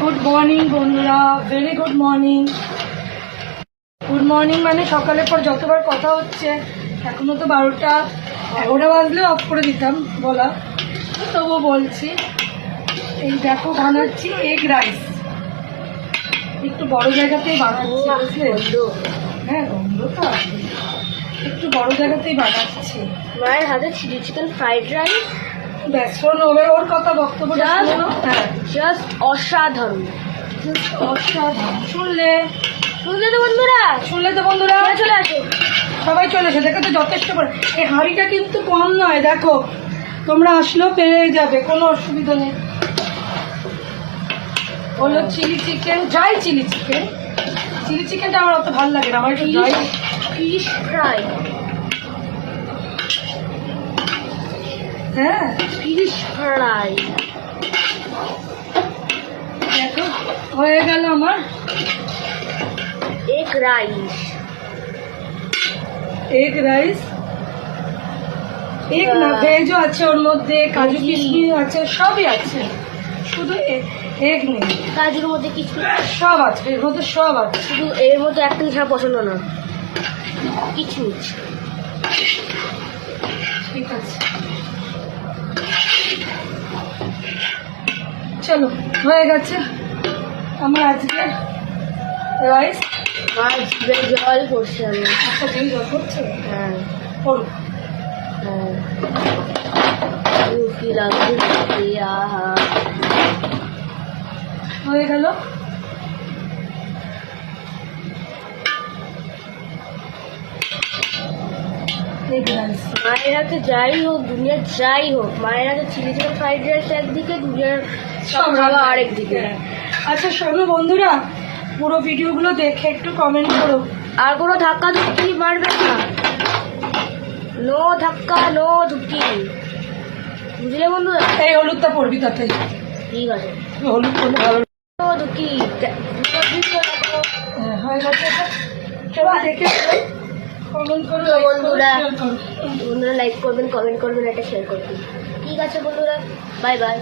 Good morning বন্ধুরা, very good morning. Good morning মানে সকালের পর যতবার কথা হচ্ছে, এখনো তো 12টা 11টা বাজলে অফ করে দিতাম বলা, তবুও বলছি। এই দেখো বানাচ্ছি এগ রাইস, একটু বড় জায়গাতেই বানাচ্ছি, বুঝলে? হ্যাঁ, গন্ধ তো আছে, একটু বড় জায়গাতেই বানাচ্ছি। মায়ের হাতে চিলি চিকেন ফ্রাইড রাইস, ব্যাস শোনো, ওর কথা বক্তব্যটা শোনো। হ্যাঁ, জাস্ট অসাধারণ, অসাধারণ। শুনলে শুনলে তো বন্ধুরা, চলে আসো, সবাই চলে এসো। দেখো তো যথেষ্ট করে, এই হাঁড়িটা কিন্তু কম নয়, দেখো তোমরা আসলেও পেরে যাবে, কোনো অসুবিধা নেই। হলো chilli chicken, dry chilli chicken. Chilli চিকেনটা আমার অত ভালো লাগে না, আমার একটু ড্রাই। ফিশ ফ্রাই, হ্যাঁ, ফিশ ফ্রাই। দেখো হয়ে গেল আমার egg rice. Egg rice. Egg না, ভেজও আছে ওর মধ্যে, কাজু কিশমিশ আছে, সবই আছে, শুধু এগ নেই। কাজুর মধ্যে কিছু সব আছে এর মধ্যে, সব আছে। শুধু এর মধ্যে একটা ছাড়া পছন্দ না, কিছু ঠিক আছে, চলো হয়ে গেছে আমার আজকে রাইস। আর জিভে জল পড়ছে আমি। আচ্ছা, তুমি জল করছো? হ্যাঁ করো। হ্যাঁ, কি লাগছে দেখতে, আহা। হয়ে গেল। Egg rice. মায়ের হাতে যাই হোক, দুনিয়ার যাই হোক, মায়ের হাতে চিলি চিকেন ফ্রাইড রাইস একদিকে, দুনিয়ার সব খাওয়া আরেক দিকে। আচ্ছা শোনো বন্ধুরা, পুরো ভিডিওগুলো দেখে একটু কমেন্ট করো। আর কোনো ধাক্কা ধুক্কি মারবে না, নো ধাক্কা নো ধুক্কি, বুঝলে বন্ধুরা? এই হলুদটা পড়বি তাতে, ঠিক আছে, হলুদ পড়লে ভালো। নো ধুক্কি। হ্যাঁ, হয়ে গেছে এটা। চলো দেখে কমেন্ট করো, বন্ধুরা, share করো। বন্ধুরা লাইক করবেন, কমেন্ট করবেন, একটা শেয়ার করবেন। ঠিক আছে বন্ধুরা, বাই বাই।